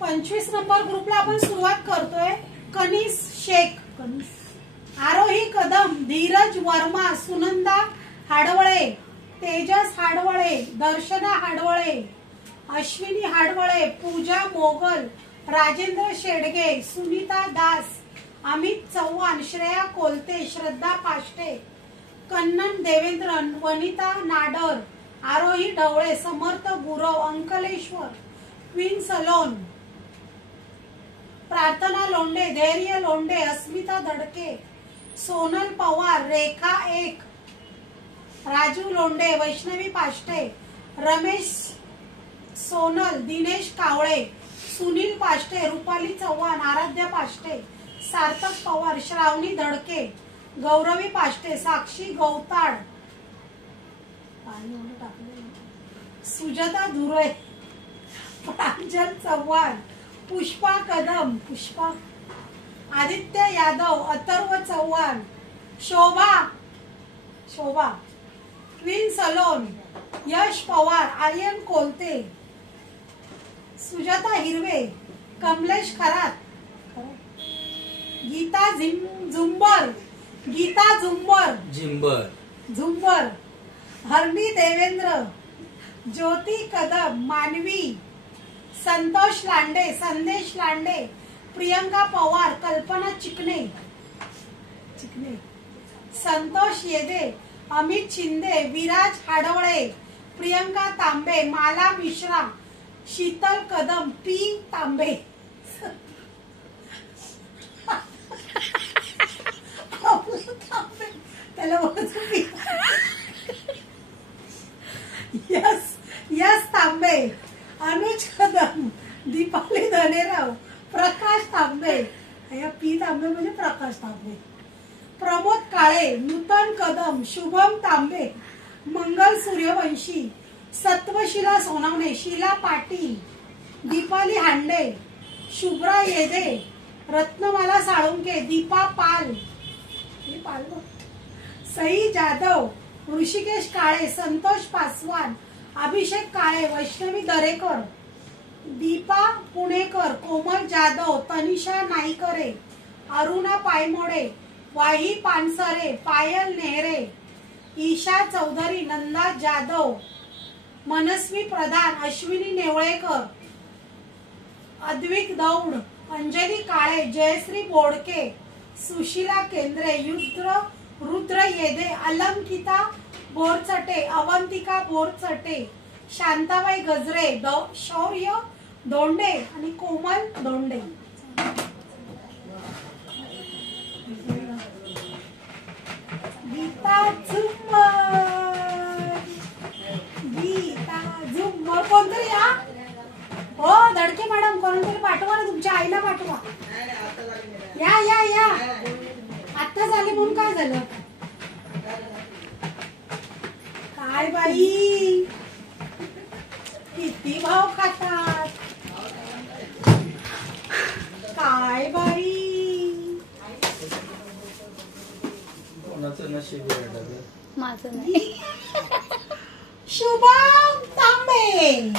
25 number ग्रुपला आपण सुरुवात करतोय। कनिस शेख, आरोही कदम, धीरज वर्मा, सुनंदा हाडवळे, तेजस हाडवळे, दर्शना हाडवळे, अश्विनी हाडवळे, पूजा मोगल, राजेंद्र शेडगे, सुनीता दास, अमित चव्हाण, श्रेया कोलते, श्रद्धा पाष्टे, कन्नन देवेंद्रन, वनिता नाडर, आरोही ढवळे, समर्थ गुरव, अंकलेश्वर, क्वीन सलोन, प्रार्थना लोंडे, धैर्य लोंडे, अस्मिता धडके, सोनल पवार, रेखा एक, राजू लोंडे, वैष्णवी पाष्टे, रमेश सोनल, दिनेश कावळे, सुनील पाष्टे, रुपाली चव्हाण, आराध्या पाष्टे, सार्थक पवार, श्रावणी धडके, गौरवी पाष्टे, साक्षी गौताड, सुजाता धुरे, प्रांजल चव्हाण, पुष्पा कदम, आदित्य यादव, अथर्व चव्हाण, शोभा, क्वीन सलोन, यश पवार, आर्यन कोलते, सुजाता हिरवे, कमलेश खरात, गीता झुंबर, हरणी देवेंद्र, ज्योती कदम, मानवी, संतोष लांडे, संदेश लांडे, प्रियंका पवार, कल्पना चिकणे, संतोष येदे, अमित शिंदे, विराज हाडवळे, प्रियंका तांबे, माला मिश्रा, शीतल कदम, पी तांबे, त्याला यस तांबे, अनुज कदम, दीपाली धनेराव, प्रकाश तांबे, पी तांबे म्हणजे प्रकाश तांबे, प्रमोद काळे, नूतन कदम, शुभम तांबे, मंगल सूर्यवंशी, सत्वशिला सोनवणे, शीला पाटील, दीपाली हांडे, शुभ्रा येदे, रत्नमाला साळुंके, दीपा पाल, सई जाधव, ऋषिकेश काळे, संतोष पासवान, अभिषेक काळे, वैष्णवी दरेकर, दीपा पुणेकर, कोमल जाधव, तनिषा नाईकरे, अरुणा पायमोडे, वाही पानसरे, पायल नेहरे, ईशा चौधरी, नंदा जाधव, मनस्वी प्रधान, अश्विनी नेवळेकर, अद्विक दौड, अंजली काळे, जयश्री बोडके, सुशीला केंद्रे, रुद्र येदे, अलंकिता बोरचटे, अवंतिका बोरचटे, शांताबाई गजरे, शौर्य दोंडे आणि कोमल दोंडे। गीता झुम्मर कोणतरी या, हो धडके मॅडम, कोणतरी पाठवा ना, तुमच्या आईला पाठवा, या या या, आता झाले म्हणून काय झालं, काय बाई किती भाव खातात, काय बाई, कोणाचं नशीब आहे माझं नाही। शुभम तांबे।